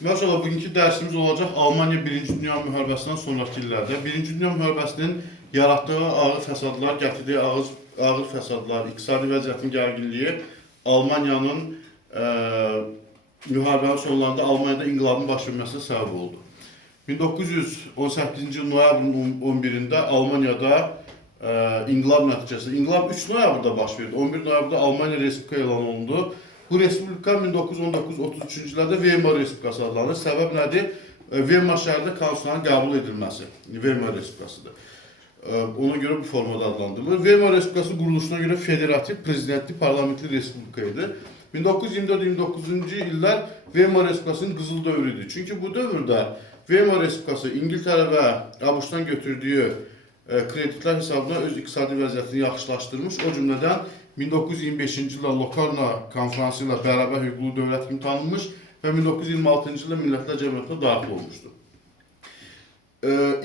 Mesela bugünkü dərsimiz olacaq Almanya 1-ci Dünya müharibəsindən sonraki illərdə. 1-ci Dünya müharibəsinin yaratdığı ağır fəsadlar, gətirdiyi ağır fəsadlar, iqtisadi vəziyyətin gərginliyi Almanyanın müharibənin sonlarında Almanyada inqilabın baş verməsinə səbəb oldu. 1918-ci il noyabrın 11-də Almaniyada inqilab nəticəsində, inqilab 3 noyabrda baş verdi. 11 noyabrda Almanya Respublika elan olundu. Bu Respublika 1919-33-cü illərdə Weimar Respublikası adlanır. Səbəb nədir? Weimar şəhərində konstitusiyanın qəbul edilməsi. Weimar Respublikasıdır. Ona görə bu formada adlandırılır. Weimar Respublikası quruluşuna görə federativ, prezidentli, parlamentli respublika idi. 1924-29-cu illər Weimar Respublikasının qızıl dövrü idi. Çünki bu dövrdə Weimar Respublikası İngiltərə və ABŞ-dan götürdüyü kreditlər hesabına öz iqtisadi vəziyyətini yaxşılaşdırmış. O cümlədən 1925-ci ildə Lokarno konfransı ilə bərabər hüquqlu dövlət kimi tanınmış və 1926-cı ildə Millətlər Cəmiyyətinə daxil olmuşdur.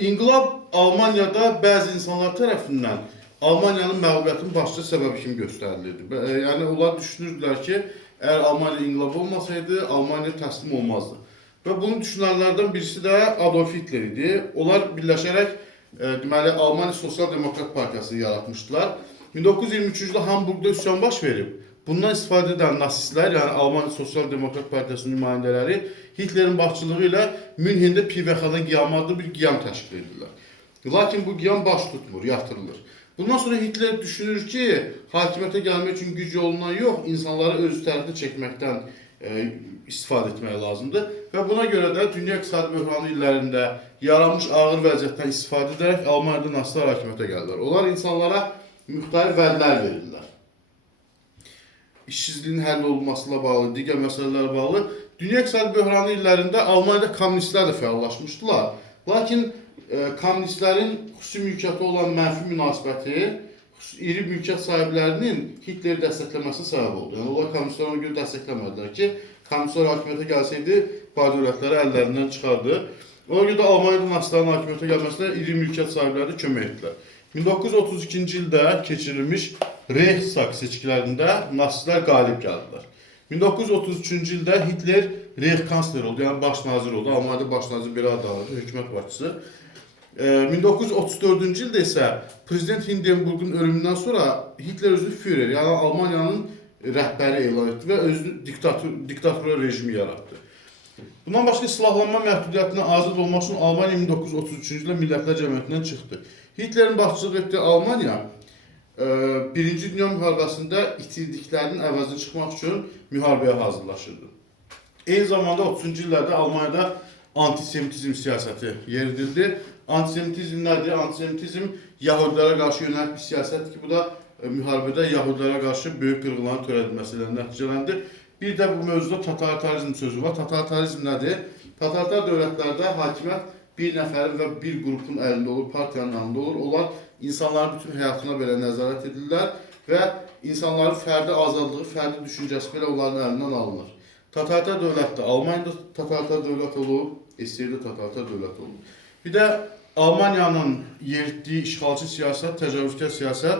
İnqilab Almaniyada bəzi insanlar tərəfindən Almaniyanın məğlubiyyətinin başlıca səbəbi kimi göstərilirdi. Yəni, onlar düşünürdülər ki, əgər Almaniya inqilab olmasaydı, Almaniya təslim olmazdı. Və bunu düşünənlərdən birisi də Adolf Hitler idi. Onlar birləşərək deməli, Almaniya Sosial Demokrat Partiyasını yaratmışdılar. 1923-cü ildə Hamburqda üsyan baş verib. Bundan istifadə edən nasistlər, yəni Almaniya Sosial Demokrat Partiyasının nümayəndələri Hitlerin başçılığı ilə Münhendə pivəxana qiyamı adlı bir qiyam təşkil edirlər. Lakin bu qiyam baş tutmur, yatırılır. Bundan sonra Hitler düşünür ki, hakimiyyətə gəlmək üçün güc yolundan yox, insanları öz tərəfdə çəkməkdən istifadə etmək lazımdır. Və buna görə də dünya iqtisadi böhranı illərində yaranmış ağır vəziyyətdən istifadə edərək Almaniyada nasistlər hakimiyyətə gəlirlər. Onlar insanlara müxtəlif vədlər verirlər. İşsizliyin həll olunmasıyla bağlı, digər məsələlərlə bağlı. Dünya iqtisadi böhranı illərində Almaniyada kommunistlər də fəallaşmışdılar. Lakin kommunistlərin xüsusi mülkiyyətə olan mənfi münasibəti iri mülkiyyət sahiblərinin Hitleri dəstəkləməsi səbəb oldu. Yəni, onlar kommunistlər ona görə dəstəkləmədilər ki, kommunistlər hakimiyyətə gəlsəydi, dövlətləri əllərindən çıxardı. Ona görə də Almaniyada nasistlərin hakimiyyətə gəlməsinə iri mülkiyyət sahibləri kömək etdilər. 1932-ci ildə keçirilmiş Reichstag seçkilərində nasistlər qalib gəldilər. 1933-cü ildə Hitler Reich kansleri oldu, yəni baş nazir oldu. Almaniyada baş nazir belə adlanırdı, hökumət başçısı. 1934-cü ildə isə Prezident Hindenburg'un ölümündən sonra Hitler özünü Führer, yəni Almaniyanın rəhbəri elan etdi və özünü diktator rejimi yarattı. Bundan başqa silahlanma məhdudiyyətindən azad olmaq üçün Almaniya 1933-cü ildə Millətlər Cəmiyyətindən çıxdı. Hitlerin başçılıq etdiyi Almaniya 1-ci Dünya müharibəsində itirdiklərinin əvəzini çıxmaq üçün müharibəyə hazırlaşırdı. Eyni zamanda 30-cu illərdə Almaniyada antisemitizm siyasəti yeridildi. Antisemitizm nədir? Antisemitizm Yahudilərə qarşı yönəlik bir siyasətdir ki, bu da müharibədə Yahudilərə qarşı böyük qırğıların törədilməsi ilə nəticələndi. Bir də bu mövzuda totalitarizm sözü var. Totalitarizm nədir? Totalitar dövlətlərdə hakimiyyət bir nəfərin və bir qrupun əlində olur, partiyanın əlində olur. Onlar insanların bütün həyatına belə nəzarət edirlər və insanların fərdi azadlığı, fərdi düşüncəsi belə onların əlindən alınır. Totalitar dövlətdə Almaniyada totalitar dövlət olub, SSR-də totalitar dövlət olub. Bir də Almaniyanın yeritdiyi işğalçı siyasət, təcavüzkar siyasət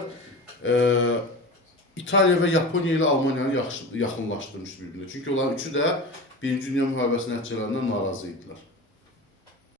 İtaliya və Yaponiya ilə Almaniyanı yaxınlaşdırmış bir-birinə. Çünki onlar üçü də 1-ci Dünya müharibəsinin nəticələrindən narazı idilər.